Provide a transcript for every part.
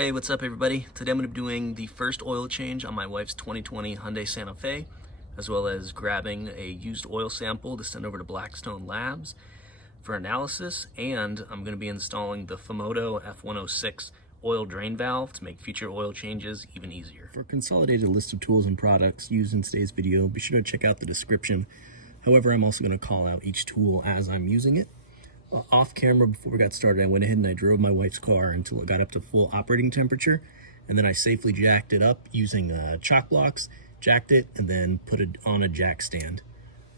Hey, what's up everybody? Today I'm going to be doing the first oil change on my wife's 2020 Hyundai Santa Fe, as well as grabbing a used oil sample to send over to Blackstone Labs for analysis, and I'm going to be installing the Fumoto F106 oil drain valve to make future oil changes even easier. For a consolidated list of tools and products used in today's video, be sure to check out the description. However, I'm also going to call out each tool as I'm using it. Off camera, before we got started, I went ahead and I drove my wife's car until it got up to full operating temperature, and then I safely jacked it up using chock blocks, jacked it, and then put it on a jack stand.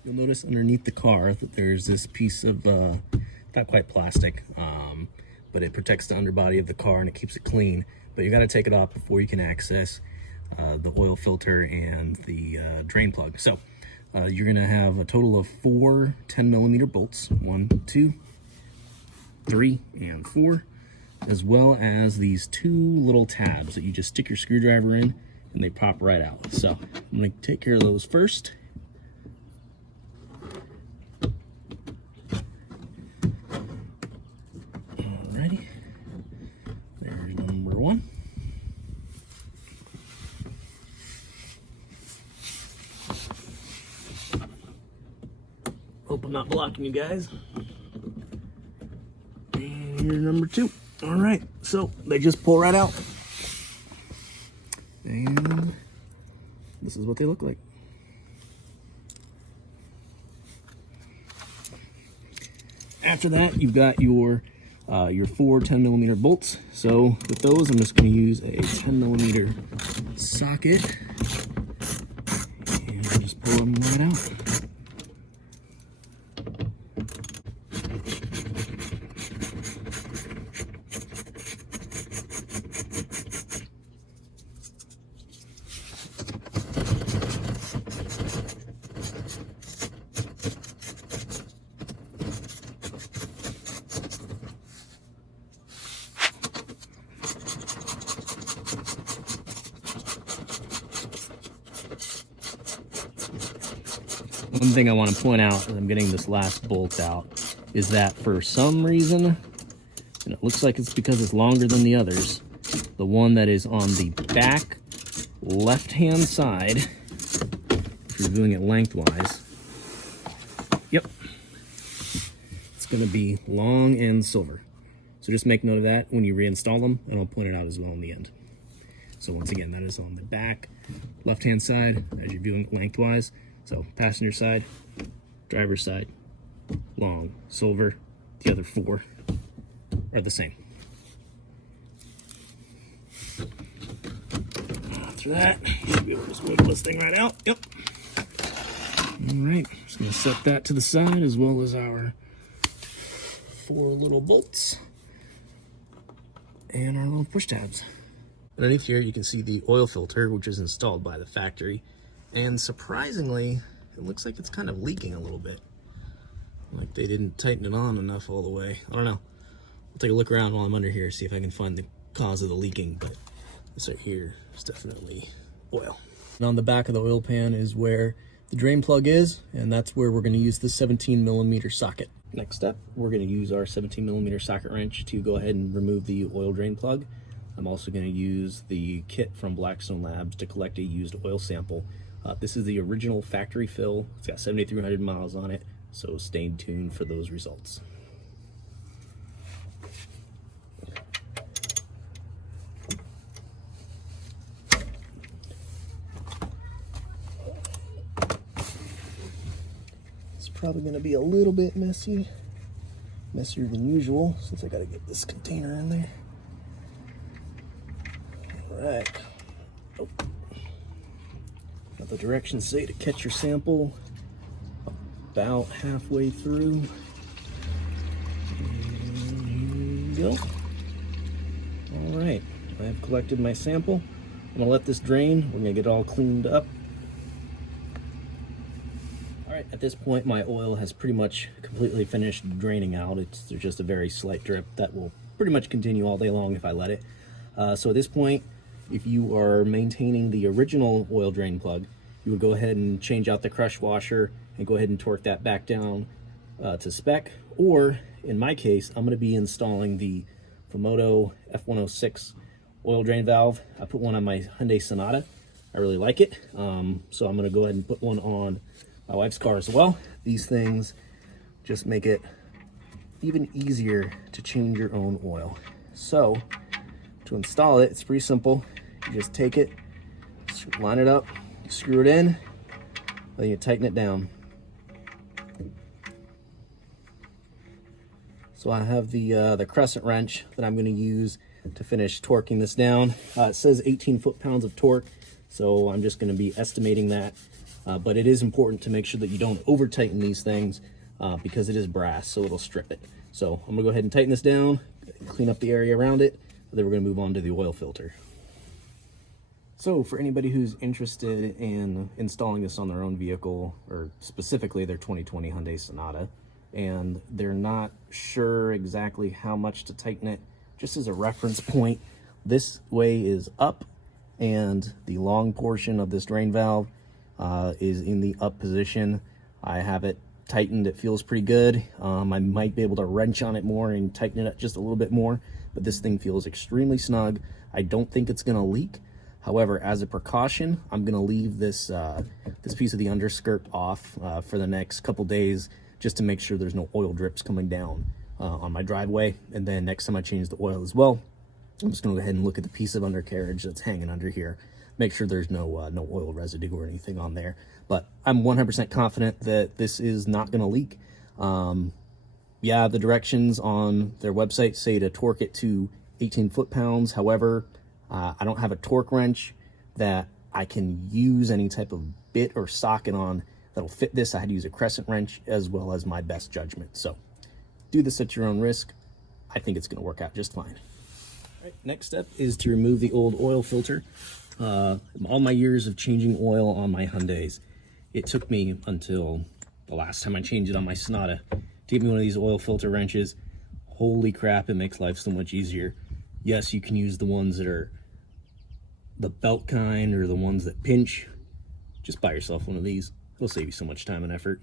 You'll notice underneath the car that there's this piece of, not quite plastic, but it protects the underbody of the car and it keeps it clean. But you got to take it off before you can access the oil filter and the drain plug. So you're going to have a total of 4 10mm bolts, 1, 2, 3, and 4, as well as these 2 little tabs that you just stick your screwdriver in and they pop right out. So I'm going to take care of those first. Alrighty, there's number 1. Hope I'm not blocking you guys. Here's number 2. All right, so they just pull right out. And this is what they look like. After that, you've got your 4 10mm bolts. So with those, I'm just going to use a 10mm socket and just pull them right out. One thing I want to point out as I'm getting this last bolt out is that for some reason, and it looks like it's because it's longer than the others, the one that is on the back left-hand side, if you're doing it lengthwise, yep, it's going to be long and silver. So just make note of that when you reinstall them, and I'll point it out as well in the end. So once again, that is on the back left-hand side as you're viewing it lengthwise. So passenger side, driver's side, long, silver. The other 4 are the same. After that, you should be able to just wiggle this thing right out. Yep. All right, just gonna set that to the side as well as our 4 little bolts and our little push tabs. Underneath here, you can see the oil filter, which is installed by the factory. And surprisingly, it looks like it's kind of leaking a little bit. Like they didn't tighten it on enough all the way. I don't know. I'll take a look around while I'm under here, see if I can find the cause of the leaking. But this right here is definitely oil. And on the back of the oil pan is where the drain plug is, and that's where we're going to use the 17mm socket. Next up, we're going to use our 17mm socket wrench to go ahead and remove the oil drain plug. I'm also going to use the kit from Blackstone Labs to collect a used oil sample. This is the original factory fill. It's got 7,300 miles on it, so stay tuned for those results. It's probably going to be a little bit messy, messier than usual, since I got to get this container in there. All right. Oh. The directions say to catch your sample about halfway through. And here we go. All right, I have collected my sample. I'm gonna let this drain. We're gonna get it all cleaned up. All right, at this point, my oil has pretty much completely finished draining out. There's just a very slight drip that will pretty much continue all day long if I let it. So at this point, if you are maintaining the original oil drain plug, you would go ahead and change out the crush washer and go ahead and torque that back down to spec. Or in my case, I'm going to be installing the Fumoto F106 oil drain valve. I put one on my Hyundai Sonata. I really like it. So I'm gonna go ahead and put one on my wife's car as well. These things just make it even easier to change your own oil. So to install it, it's pretty simple. You just take it, line it up, screw it in, then you tighten it down. So I have the Crescent wrench that I'm going to use to finish torquing this down. It says 18 foot-pounds of torque, so I'm just going to be estimating that. But it is important to make sure that you don't over-tighten these things because it is brass, so it'll strip it. So I'm going to go ahead and tighten this down, clean up the area around it, and then we're going to move on to the oil filter. So for anybody who's interested in installing this on their own vehicle, or specifically their 2020 Hyundai Sonata, and they're not sure exactly how much to tighten it, just as a reference point, this way is up, and the long portion of this drain valve is in the up position. I have it tightened. It feels pretty good. I might be able to wrench on it more and tighten it up just a little bit more, but this thing feels extremely snug. I don't think it's going to leak. However, as a precaution, I'm going to leave this this piece of the underskirt off for the next couple days, just to make sure there's no oil drips coming down on my driveway. And then next time I change the oil as well, I'm just going to go ahead and look at the piece of undercarriage that's hanging under here, make sure there's no no oil residue or anything on there. But I'm 100% confident that this is not going to leak. Yeah, the directions on their website say to torque it to 18 foot-pounds. However, I don't have a torque wrench that I can use any type of bit or socket on that'll fit this. I had to use a Crescent wrench as well as my best judgment. So do this at your own risk. I think it's going to work out just fine. All right, next step is to remove the old oil filter. All my years of changing oil on my Hyundais, it took me until the last time I changed it on my Sonata to get me one of these oil filter wrenches. Holy crap, it makes life so much easier. Yes, you can use the ones that are the belt kind or the ones that pinch. Just buy yourself one of these. It'll save you so much time and effort.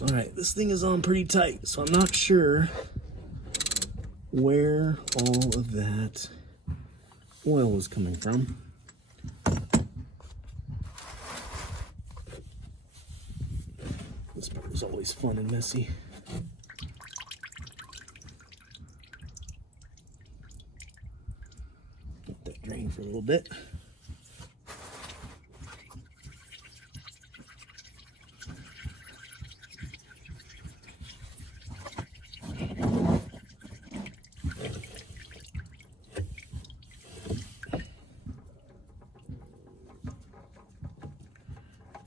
All right, this thing is on pretty tight, so I'm not sure where all of that oil was coming from. This part is always fun and messy. Let that drain for a little bit.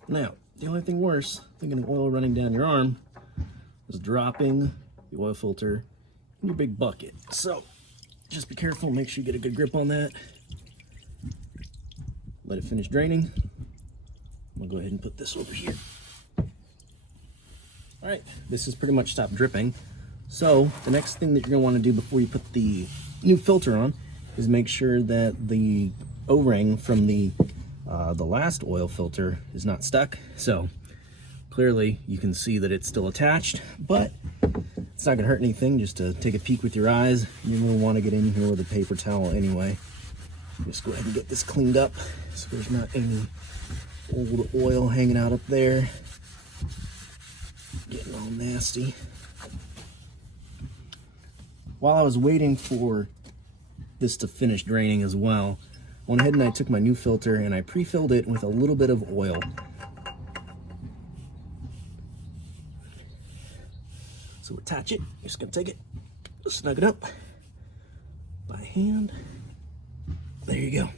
Now, the only thing worse, thinking of oil running down your arm, is dropping the oil filter in your big bucket. So, just be careful, make sure you get a good grip on that. Let it finish draining. I'm gonna go ahead and put this over here. All right, this has pretty much stopped dripping. So, the next thing that you're gonna wanna do before you put the new filter on is make sure that the O-ring from the last oil filter is not stuck. So clearly you can see that it's still attached, but it's not gonna hurt anything just to take a peek with your eyes. You're gonna wanna get in here with a paper towel anyway. Just go ahead and get this cleaned up so there's not any old oil hanging out up there, getting all nasty. While I was waiting for this to finish draining as well, I went ahead and I took my new filter and I pre-filled it with a little bit of oil. So attach it, you're just gonna take it, snug it up by hand. There you go.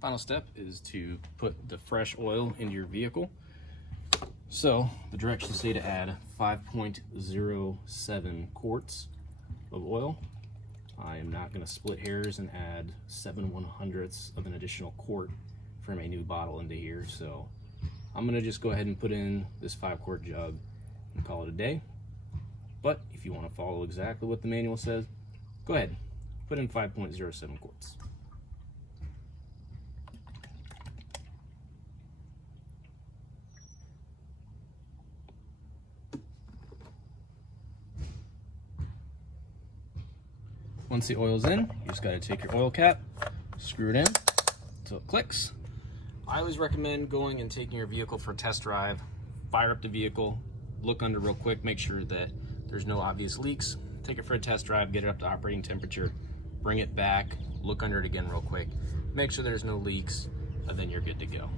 Final step is to put the fresh oil into your vehicle. So the directions say to add 5.07 quarts of oil. I am not going to split hairs and add 7/100ths of an additional quart from a new bottle into here, so I'm going to just go ahead and put in this 5-quart jug and call it a day. But if you want to follow exactly what the manual says, go ahead, put in 5.07 quarts. Once the oil's in, you just gotta take your oil cap, screw it in until it clicks. I always recommend going and taking your vehicle for a test drive, fire up the vehicle, look under real quick, make sure that there's no obvious leaks, take it for a test drive, get it up to operating temperature, bring it back, look under it again real quick, make sure there's no leaks, and then you're good to go.